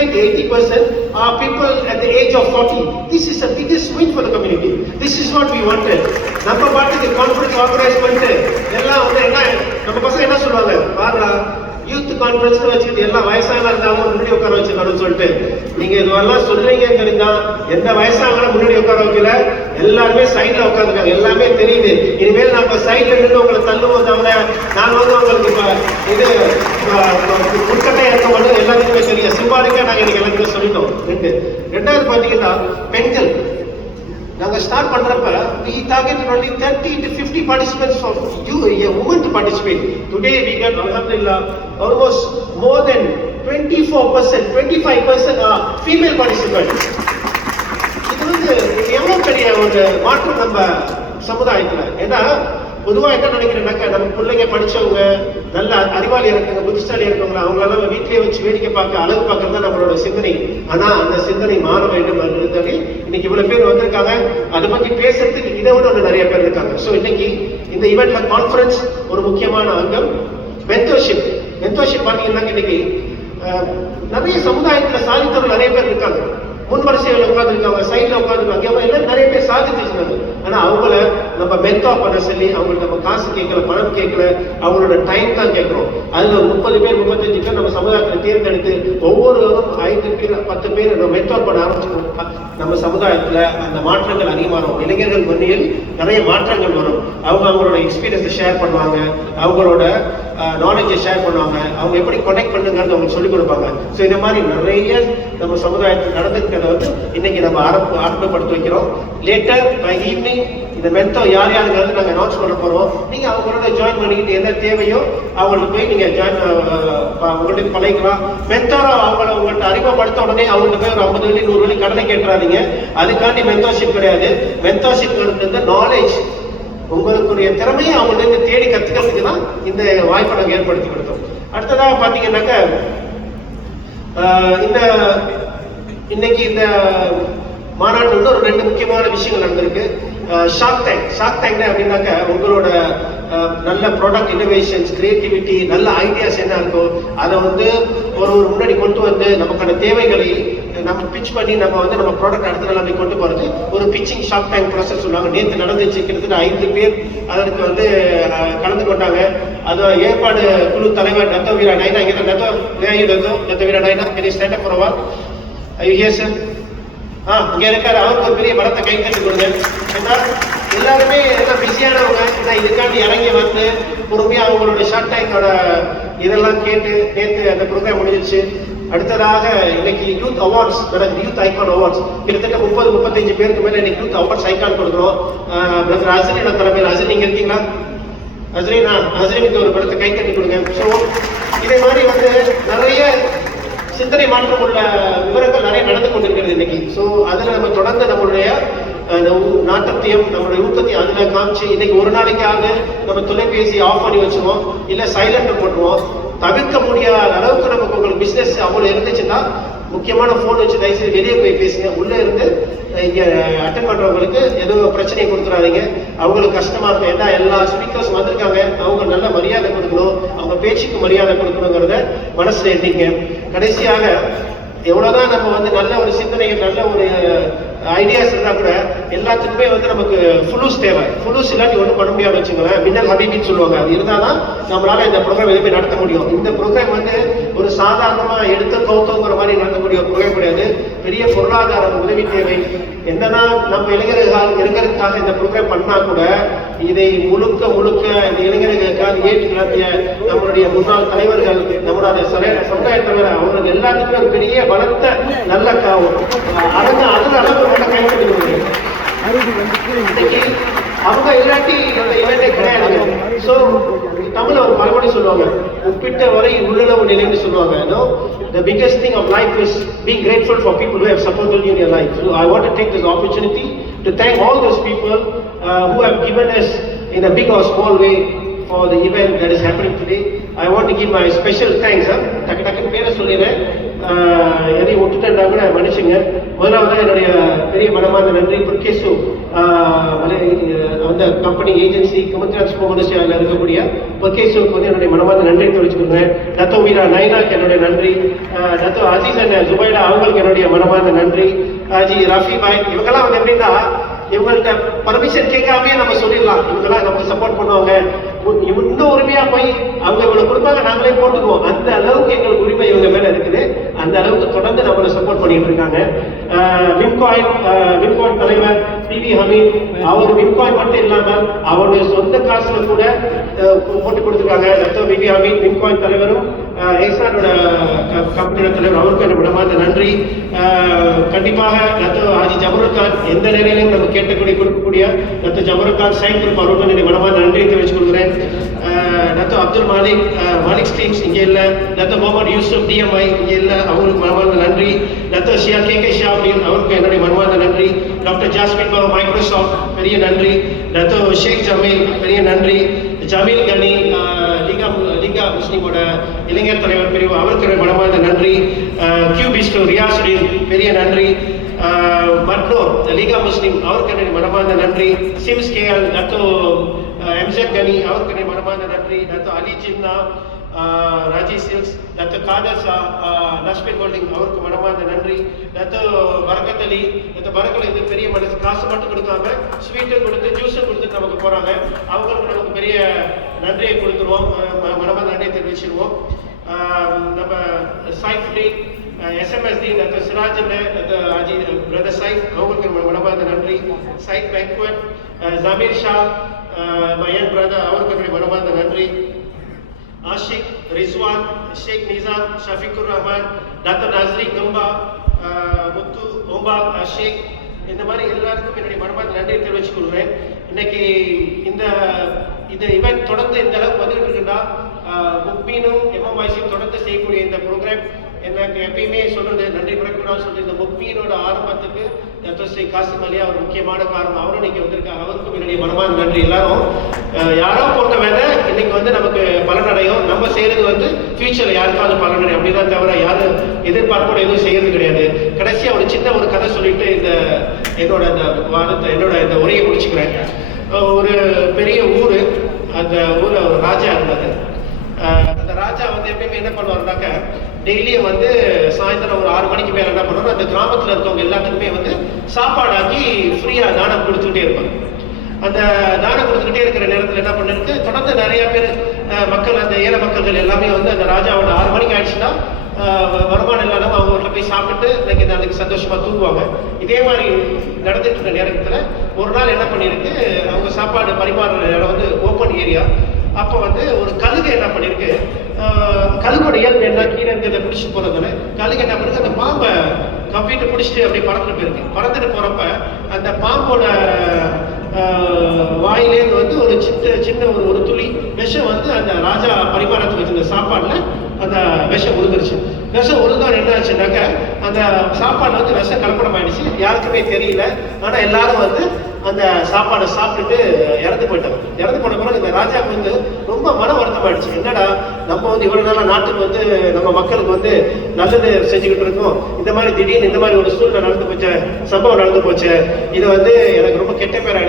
79-80% are people at the age of 40. This is the biggest win for the community. This is what we wanted. நம்ம பாட்டுக்கு conference organise பண்ணிட்டு எல்லாம் வந்து என்ன நம்ம பசங்க என்ன சொல்லுவாங்க, பாருங்க யூத் கான்ஃபரன்ஸ் வச்சுக்கிட்டு எல்லாம் வயசாக இருந்தாலும் முன்னாடி உட்கார வச்சுக்கணும்னு சொல்லிட்டு நீங்க இதுவெல்லாம் சொல்றீங்கன்னு தெரிஞ்சா எந்த வயசானாலும் முன்னாடி உட்கார வைக்கல, எல்லாருமே சைட்ல உட்காந்துருக்காங்க, எல்லாமே தெரியுது. இனிமேல் நம்ம சைட்ல இருந்து உங்களை தள்ளுவோம் தவிர நான் வந்து உங்களுக்கு இப்ப இது முன்கட்டையா இருக்க மாட்டோம், எல்லாத்துக்குமே தெரியும். சிம்பாலிக்கா நாங்க இன்னைக்கு எல்லாத்தையும் சொல்லிட்டோம். ரெண்டாவது பாத்தீங்கன்னா பெண்கள் நாங்க ஸ்டார்ட் பண்றப்ப we targeted only 30 to 50 participants of you, a woman to participate. Today we got alhamdulillah almost more than 24%, 25% are female participants. இது வந்து எவ்வளவு பெரிய ஒரு மாற்றம் நம்ம சமுதாயத்துல. ஏன்னா பொதுவா என்ன நினைக்கிறேன்னாக்கா நம்ம பிள்ளைங்க படிச்சவங்க நல்ல அறிவாளி இருக்காங்க, புத்திசாலி இருக்கவங்க, அவங்களெல்லாம் வீட்லயே வச்சு வேடிக்கை பார்க்க அழகு பார்க்கறது தான் நம்மளோட சிந்தனை. ஆனா அந்த சிந்தனை மாற வேண்டும் என்றது இன்னைக்கு இவ்வளவு பேர் வந்திருக்காங்க. அதை பத்தி பேசுறதுக்கு இதை விட ஒன்று நிறைய பேர் இருக்காங்க. ஸோ இன்னைக்கு இந்த ஈவெண்ட்ல கான்ஃபரன்ஸ் ஒரு முக்கியமான அங்கம். மென்டர்ஷிப் பாத்தீங்கன்னா இன்னைக்கு நிறைய சமுதாயத்துல சாதித்தவர்கள் நிறைய பேர் இருக்காங்க. முன் வரிசையில் உட்காந்துருக்காங்க, சைட்ல உட்காந்துருக்காங்க, எல்லாம் நிறைய பேர் சாதிச்சிருக்காங்க. ஆனா அவங்கள நம்ம மென்டார் பண்ண சொல்லி அவங்களுக்கு நம்ம காசு கேட்கல, பணம் கேட்கல, அவங்களோட டைம் தான் கேட்கிறோம். அதுல 30 பேர் 35 பேர் நம்ம சமுதாயத்தில் தேர்ந்தெடுத்து ஒவ்வொருவரும் 5 பேர் 10 பேர் நம்ம மென்டார் பண்ண ஆரம்பிச்சிருக்கோம். நம்ம சமுதாயத்துல அந்த மாற்றங்கள் அதிகமாகும். இளைஞர்கள் மத்தியில் நிறைய மாற்றங்கள் வரும். அவங்களோட எக்ஸ்பீரியன்ஸை ஷேர் பண்ணுவாங்க, அவங்களோட நாலேஜை ஷேர் பண்ணுவாங்க, அவங்க எப்படி கனெக்ட் பண்ணுங்கிறது அவங்களுக்கு சொல்லிக் கொடுப்பாங்க. ஸோ இந்த மாதிரி நிறைய நம்ம சமுதாயத்தில் நடந்துக்கிறத வந்து இன்னைக்கு நம்ம ஆரம்பப்படுத்தி வைக்கிறோம். லேட்டர் பை ஈவினிங் இந்த மென்டோ யார் யாருங்கிறது நாங்கள் அனௌன்ஸ் பண்ண போறோம். நீங்க அவங்களோட ஜாயின் பண்ணிக்கிட்டு என்ன தேவையோ அவங்களுக்கு போய் நீங்க உங்களுக்கு பழகிக்கலாம். மென்டோரா அவங்கள உங்கள்கிட்ட அறிமுகப்படுத்த உடனே அவங்களுக்கு போய் ஒரு 50 வழி 100 வழி கடனை கேட்டுறாதீங்க. அதுக்காண்டி மென்டோர்ஷிப் கிடையாது. மென்டோர்ஷிப் வந்து நாலேஜ், உங்களுக்குரிய திறமையை அவங்கள்ட்ட தேடி கத்துக்கிறதுக்கு தான் இந்த வாய்ப்பை நாங்கள் ஏற்படுத்தி கொடுத்தோம். அடுத்ததாக பார்த்தீங்கன்னாக்க இன்னைக்கு இந்த மாநாட்டில் வந்து ஒரு 2 முக்கியமான விஷயங்கள் நடந்திருக்கு. ஷார்க் டேங்க் அப்படின்னாக்க உங்களோட நல்ல ப்ராடக்ட் இன்னோவேஷன்ஸ், கிரியேட்டிவிட்டி, நல்ல ஐடியாஸ் என்ன இருக்கோ அதை வந்து ஒரு முன்னாடி கொண்டு வந்து நமக்கான தேவைகளை நம்ம பிச் பண்ணி நம்ம வந்து நம்ம ப்ராடக்ட் அடுத்த நிலைமை கொண்டு போறது ஒரு பிச்சிங் ஷார்க் டேங்க் ப்ராசஸ் சொல்லுவாங்க. நேற்று நடந்துச்சு. கிட்டத்தட்ட 5 பேர் அதற்கு வந்து கலந்து கொண்டாங்க. அது ஏற்பாடு குழு தலைவர் Nathaveera Naina, Nathaveera Naina, stand up for a while. Are you here, sir? இங்க இருக்காரு. அவருக்கு ஒரு பெரிய பலத்தை கை தட்டி கொடுங்க. ஏன்னா எல்லாருமே எல்லாம் பிஸியானவங்க. இதுக்காண்டி இறங்கி வந்து பொறுமையா அவங்களோட ஷார்ட் டேங்கோட இதெல்லாம் கேட்டு நேற்று அந்த ப்ரோக்ராம் முடிஞ்சிச்சு. அடுத்ததாக இன்னைக்கு யூத் அவார்ட்ஸ் நடக்குது, யூத் ஐகான் அவார்ட்ஸ். கிட்டத்தட்ட 30-35 பேருக்கு மேல இன்னைக்கு யூத் அவார்ட்ஸ் ஐகான் கொடுக்குறோம். பிரதர் அஸ்ரீனோட தலைமையில். அஸ்ரீன் நீங்க இருக்கீங்களா? அஸ்ரீனுக்கு ஒரு படத்தை கை தட்டி கொடுங்க. ஸோ இதே மாதிரி வந்து நிறைய சிந்தனை மாற்றம் உள்ள விவரங்கள் நிறைய நடந்து கொண்டிருக்கிறது இன்னைக்கு. ஸோ அதில் நம்ம தொடர்ந்து நம்மளுடைய நாட்டத்தையும் நம்மளுடைய ஊக்கத்தையும் அதில் காமிச்சு இன்னைக்கு ஒரு நாளைக்காக நம்ம தொலைபேசி ஆஃப் பண்ணி வச்சுருவோம், இல்லை சைலண்ட் போட்டுருவோம். தவிர்க்க முடியாத அளவுக்கு நமக்கு உங்களுக்கு பிஸ்னஸ் அவ்வளோ இருந்துச்சுன்னா முக்கியமான ஃபோன் வச்சு தயவுசெய்து வெளியே போய் பேசுங்க. உள்ளே இருந்து இங்கே அட்டன் பண்ணுறவங்களுக்கு எதுவும் பிரச்சனையை கொடுத்துடாதீங்க. அவங்களுக்கு கஷ்டமா இருக்கும். ஏன்னா எல்லா ஸ்பீக்கர்ஸ் வந்திருக்காங்க, அவங்க நல்ல மரியாதை கொடுக்கணும், அவங்க பேச்சுக்கு மரியாதை கொடுக்கணுங்கிறத மனசில் எண்ணிங்க. கடைசியாக எவ்வளோதான் நம்ம வந்து நல்ல ஒரு சிந்தனைகள், நல்ல ஒரு ஐடியாஸ் இருந்தால் கூட எல்லாத்துக்குமே வந்து நமக்கு ஃபுலூஸ் தேவை. ஃபுலூஸ் இல்லாட்டி ஒன்றும் பண்ண முடியாது வச்சுங்களேன். மின்னல் ஹபீபின்னு சொல்லுவாங்க. அது இருந்தால் தான் நம்மளால இந்த ப்ரோக்ராம் எதுவுமே நடத்த முடியும். இந்த ப்ரோக்ராம் வந்து ஒரு சாதாரணமாக எடுத்து கௌத்தங்கிற மாதிரி நடத்தக்கூடிய ப்ரோக்ராம் கிடையாது. பெரிய பொருளாதார உதவி தேவை. என்னன்னா நம்ம இளைஞர்களுக்காக இந்த ப்ரோக்ராம் பண்ணா கூட இதை முழுக்க இந்த இளைஞர்களுக்காக ஏற்று நடத்திய நம்மளுடைய முன்னாள் தலைவர்கள், நம்மளுடைய சமுதாயத்தலைவர், அவங்களுக்கு எல்லாத்துக்குமே ஒரு பெரிய பலத்த நல்ல அரங்க அதில் அளவு கைப்பற்றி அவங்க இல்லாட்டி இந்த இவெண்டே கிடையாது. ஸோ தமிழ்ல ஒரு பழமொழி சொல்லுவாங்க, உப்பிட்ட வரை உள்ளளவு நிலைன்னு சொல்லுவாங்க. The biggest thing of life is being grateful for people who have supported you in your life. So I want to take this opportunity to thank all those people who have given us in a big or small way for the event that is happening today. I want to give my special thanks. டக்கு டக்குன்னு பேரை சொல்லிடுறேன், எதையும் விட்டுட்டா கூட மன்னிச்சுங்க. முதலாவது என்னுடைய பெரிய மனமார்ந்த நன்றி புர்கேசு அந்த கம்பெனி ஏஜென்சி கமத்ராஜ் மலேசியாவில் இருக்கக்கூடிய புர்கேசுக்கு வந்து என்னுடைய மனமார்ந்த நன்றி தெரிவிச்சுக்கிறேன். டத்தோ வீரா நைனாக்கு என்னுடைய நன்றி, டத்தோ அசீஸ் அண்ணன் ஜுபைடா அவங்களுக்கு என்னுடைய மனமார்ந்த நன்றி, அஜி ரஃபி பாய் இவங்கெல்லாம் வந்து எப்படின்னா இவங்கள்ட்ட பர்மிஷன் கேட்காமே நம்ம சொல்லிடலாம், இவங்கெல்லாம் நமக்கு சப்போர்ட் பண்ணுவாங்க, இன்னும் உரிமையா போய் அவங்க இவ்வளவு கொடுப்பாங்க நாங்களே போட்டுக்குவோம், அந்த அளவுக்கு எங்களுக்கு உரிமை இவங்க மேல இருக்குது. அந்த அளவுக்கு தொடர்ந்து நம்மளை சப்போர்ட் பண்ணிட்டு இருக்காங்க. விம்காயின் தலைவர் பிவி ஹமீத் அவர் விம்காயின் மட்டும் இல்லாமல் அவருடைய சொந்த காசுல கூட போட்டு கொடுத்துருக்காங்க. டத்தோ பிவி ஹமீத் விம்காயின் தலைவரும் ஏசானோட கம்பெனியோட தலைவர் அவருக்கு என்ன விடமாத நன்றி. கண்டிப்பாக டத்தோ ஆஜி ஜபருல் கான் எந்த நிலையிலும் நம்ம கேட்டக்கூடிய கொடுக்கக்கூடிய டத்தோ ஜபருல் கான் சைன் குரூப் அவருக்கு என்னுடைய விடமாத நன்றி தெரிவித்துக் கொள்கிறேன். டத்தோ அப்துல் மாலிக் ஸ்டீம்ஸ் இங்கே இல்லை, டத்தோ முகமது யூசுப் டிஎம்ஐ இங்கே இல்லை, அவங்களுக்கு மனமார்ந்த நன்றி. டத்தோ ஷியா கே ஷாப்டின் அவருக்கு என்னுடைய மனமார்ந்த நன்றி. டாக்டர் ஜாஸ்மின் பாபு மைக்ரோசாஃப்ட் பெரிய நன்றி. டத்தோ ஷேக் ஜமீல் பெரிய நன்றி. ஜமீல் கனி லீகா முஸ்லீமோட இளைஞர் தலைவர் பிரிவு அவருக்கு மனமார்ந்த நன்றி. கியூபிஸ்டோ ரியாசுடின் பெரிய நன்றி. மட்னோர் லீகா முஸ்லீம் அவருக்கு என்னுடைய மனமார்ந்த நன்றி. சிம்ஸ் கேஎல் டத்தோ எம்ஜெட் கனி அவருக்கு என்னுடைய மனமார்ந்த நன்றி. Dato Ali Jinnah Raji silks, Dato Kader Shah Nashbin holding அவருக்கு மனமார்ந்த நன்றி. டத்தோ பரக்கத் அலி டத்தோ பரக்கத் இது பெரிய மனசு காசு மட்டும் கொடுக்காம ஸ்வீட்டும் கொடுத்து ஜூஸும் கொடுத்துட்டு நமக்கு போறாங்க, அவங்களுக்கு நமக்கு பெரிய நன்றியை கொடுத்துருவோம், மனமார்ந்த நன்றியை தெரிவிச்சிருவோம். நம்ம சைஃப்லி எஸ்எம்எஸ்டி டத்தோ சிராஜ் டத்தோ அஜி பிரதர் சைஃப் அவங்களுக்கு மனமார்ந்த நன்றி. சைட் பேக்வர்ட் ஜமீர் ஷா மயன் பிரதர் அவருக்கு மனமார்ந்த நன்றி. ஆஷிக் ரிஸ்வான் ஷேக் நிசாம் ஷஃபிகுர் ரஹ்மான் டாக்டர் நஸ்ரி கம்பா முத்து ஓம்பால் ஷேக் இந்த மாதிரி எல்லாருக்கும் என்னுடைய மனமார்ந்த நன்றி தெரிவித்துக் கொள்கிறேன். இன்னைக்கு இந்த இவெண்ட் தொடர்ந்து இந்த அளவுக்கு வந்துட்டு இருக்குன்னா முக்மீனும் எம்எம்ஐசியும் தொடர்ந்து செய்யக்கூடிய இந்த ப்ரோக்ராம் எனக்கு எப்பயுமே சொல்றது நன்றி கூடக்கூடாது சொல்றது. இந்த முக்மீனோட ஆரம்பத்துக்கு டத்தோ ஸ்ரீ காசிம் அலியா ஒரு முக்கியமான காரணம், அவரும் இன்னைக்கு வந்திருக்காங்க, அவருக்கும் என்னுடைய மனமார்ந்த நன்றி. எல்லாரும் யாரோ போட்ட வேலை இன்னைக்கு வந்து நமக்கு பலனடையும், நம்ம செய்யறது வந்து ஃபியூச்சர்ல யாருக்காவது பலனடையும் அப்படிதான் தவிர யாரும் எதிர்பார்ப்போட எதுவும் செய்யறது கிடையாது. கடைசியா ஒரு சின்ன ஒரு கதை சொல்லிட்டு என்னோட இந்த உரையை முடிச்சுக்கிறேன். ஒரு பெரிய ஊரு, அந்த ஊர்ல ஒரு ராஜா இருந்தாரு. அந்த ராஜா வந்து எப்பயுமே என்ன பண்ணுவாருனாக்க டெய்லியும் வந்து சாயந்தரம் ஒரு 6 மணிக்கு மேல என்ன பண்ணுவாரு, அந்த கிராமத்துல இருக்கவங்க எல்லாத்துக்குமே வந்து சாப்பாடாக்கி ஃப்ரீயா தானம் கொடுத்துக்கிட்டே இருப்பாங்க. அந்த தானம் கொடுத்துக்கிட்டே இருக்கிற நேரத்தில் என்ன பண்ணிருக்கு, தொடர்ந்து நிறைய பேர் மக்கள் அந்த ஏழை மக்கள்கள் எல்லாமே வந்து அந்த ராஜாவோட 6 மணிக்கு ஆயிடுச்சுன்னா வருமானம் இல்லாதவங்க அவங்கள்ட்ட போய் சாப்பிட்டுட்டு இன்னைக்கு அதுக்கு சந்தோஷமா தூங்குவாங்க. இதே மாதிரி நடந்துட்டு இருக்க நேரத்தில் ஒரு நாள் என்ன பண்ணிருக்கு, அவங்க சாப்பாடு பரிமாறுற இடம் வந்து ஓப்பன் ஏரியா. அப்போ வந்து ஒரு கழுகு என்ன பண்ணிருக்கு, கழுகோட இயல்பு என்ன கீழே இருக்கிறத பிடிச்சிட்டு போறதுல கழுகு என்ன பண்ணிருக்கு, அந்த பாம்பை கப்பிட்டு பிடிச்சிட்டு அப்படியே பறந்துட்டு போயிருக்கு. பறந்துட்டு போறப்ப அந்த பாம்போட வாயிலேருந்து வந்து ஒரு சின்ன ஒரு துளி விஷம் வந்து அந்த ராஜா பரிமாறத்துக்கு வச்சிருந்த சாப்பாடுல அந்த விஷம் உழுந்துருச்சு. விஷம் உழுந்தோம் என்ன ஆச்சுன்னாக்க அந்த சாப்பாடுல வந்து விஷம் கலப்படம் ஆயிடுச்சு, யாருக்குமே தெரியல. ஆனா எல்லாரும் வந்து அந்த சாப்பாடை சாப்பிட்டுட்டு இறந்து போயிட்டாங்க. இறந்து போன பிறகு இந்த ராஜாவுக்கு வந்து ரொம்ப மன வருத்தம் ஆயிடுச்சு. என்னடா நம்ம வந்து இவ்வளவு நாளா நாட்டுக்கு வந்து நம்ம மக்களுக்கு வந்து நல்லது செஞ்சுக்கிட்டு இருக்கோம், இந்த மாதிரி திடீர்னு இந்த மாதிரி ஒரு சூழ்நிலை நடந்து போச்சு, சம்பவம் நடந்து போச்சு, இது வந்து எனக்கு ரொம்ப கெட்ட பேர்